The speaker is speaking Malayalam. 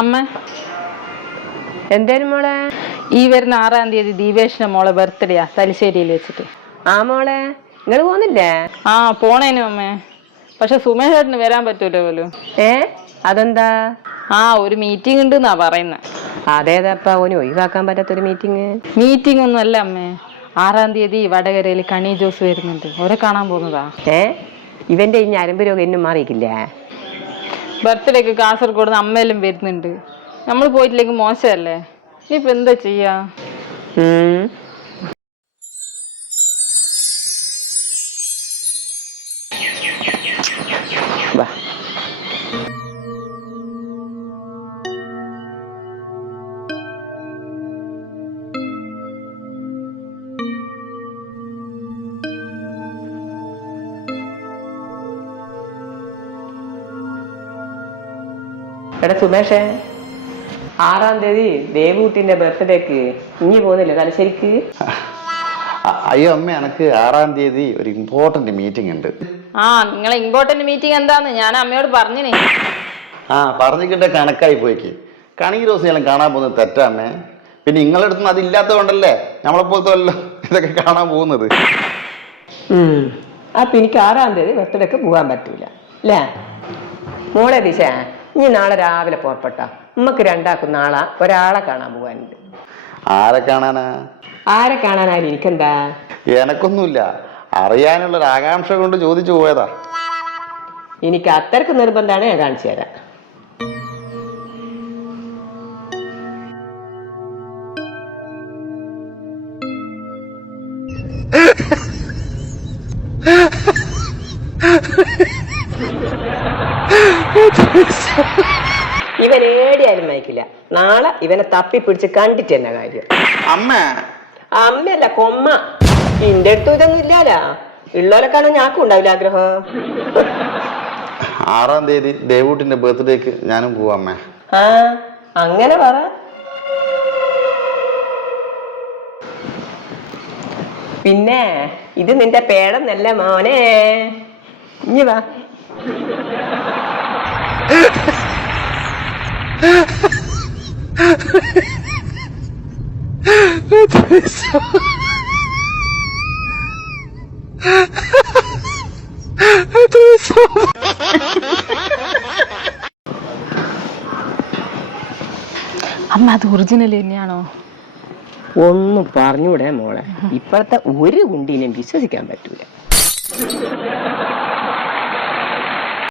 അമ്മ എന്തേലും മോളെ? ഈ വരുന്ന 6-ാം തീയതി ദീപേഷിന്റെ മോളെ ബർത്ത്ഡേയാ തലശ്ശേരിയിൽ വെച്ചിട്ട്. ആ മോളെ, നിങ്ങൾ പോകുന്നില്ലേ? ആ പോണേനും അമ്മേ. പക്ഷെ സുമേഷ് ചേട്ടന് വരാൻ പറ്റൂലോ പോലും. അതെന്താ? ഒരു മീറ്റിംഗ് ഉണ്ട് എന്നാ പറയുന്നത്. അതേതപ്പാ ഓന് ഒഴിവാക്കാൻ പറ്റാത്തൊരു മീറ്റിംഗ്? മീറ്റിംഗ് ഒന്നും അല്ല അമ്മേ. 6-ാം തീയതി വടകരയിൽ കണി ജോസ് വരുന്നുണ്ട്. ഓരെ കാണാൻ പോകുന്നതാ. ഇവന്റെ ഈ ഞരമ്പ് രോഗം എന്നും മാറിയിട്ടില്ല. ബർത്ത്ഡേക്ക് കാസർഗോഡ് അമ്മയെല്ലാം വരുന്നുണ്ട്. നമ്മൾ പോയിട്ടില്ലെങ്കിൽ മോശമല്ലേ? ഇനിയിപ്പോ എന്താ ചെയ്യാ? എടാ സുമേഷേ, 6-ാം തീയതി ദേവൂട്ടിന്റെ ബർത്ത്ഡേക്ക് ഇനി പോകുന്നില്ല തലശ്ശേരിക്ക്? അയ്യോ അമ്മ, എനക്ക് 6-ാം തീയതി ഒരു ഇമ്പോർട്ടന്റ് മീറ്റിംഗ് ഉണ്ട്. നിങ്ങളെ ഇമ്പോർട്ടന്റ് മീറ്റിംഗ് എന്താന്ന് ഞാൻ അമ്മയോട് പറഞ്ഞിനെ. പറഞ്ഞിട്ട് കണക്കായി പോയിക്ക്. കണി ദിവസം ഞാൻ കാണാൻ പോകുന്നത് തെറ്റാമ്മേ. പിന്നെ നിങ്ങളുടെ അടുത്ത് അതില്ലാത്തത് കൊണ്ടല്ലേ നമ്മളെപ്പോലത്തെ വല്ല ഇതൊക്കെ കാണാൻ പോകുന്നത്. അപ്പൊ എനിക്ക് 6-ാം തീയതി ബർത്ത്ഡേക്ക് പോകാൻ പറ്റൂല അല്ലേ? മോളെ ദിശ, ഇനി നാളെ രാവിലെ പുറപ്പെട്ട നമുക്ക് രണ്ടാക്കും നാളെ ഒരാളെ കാണാൻ പോകാനുണ്ട്. ആരെ കാണാനാ? ആരെ കാണാനായാലും എനിക്കെന്താ? എനക്കൊന്നുമില്ല, അറിയാനുള്ളൊരു ആകാംക്ഷ കൊണ്ട് ചോദിച്ചു പോയതാ. എനിക്ക് അത്രക്ക് നിർബന്ധമാണ്, ഞാൻ കാണിച്ചു തരാം. ഇവൻ ഏടിയാലും മയക്കില്ല. നാളെ ഇവനെ തപ്പിപ്പിടിച്ച് കണ്ടിട്ട് തന്നെ കാര്യം. അമ്മയല്ല കൊമ്മ. ഇന്റെ അടുത്തും ഇതൊന്നും ഇല്ലാല. ഉള്ളവരെക്കാളും ഞാക്കും ഉണ്ടാവില്ല ആഗ്രഹം. 6-ാം തീയതി ദേവൂട്ടിന്റെ ബർത്ത്ഡേക്ക് ഞാനും പോവാമ്മേ. അങ്ങനെ പറ. പിന്നെ ഇത് നിന്റെ പേടന്നല്ല മോനെ. ഇനി വാ. അമ്മ അത് ഒറിജിനൽ തന്നെയാണോ? ഒന്നും പറഞ്ഞൂടെ മോളെ, ഇപ്പോഴത്തെ ഒരു കുണ്ടീനെയും വിശ്വസിക്കാൻ പറ്റൂല.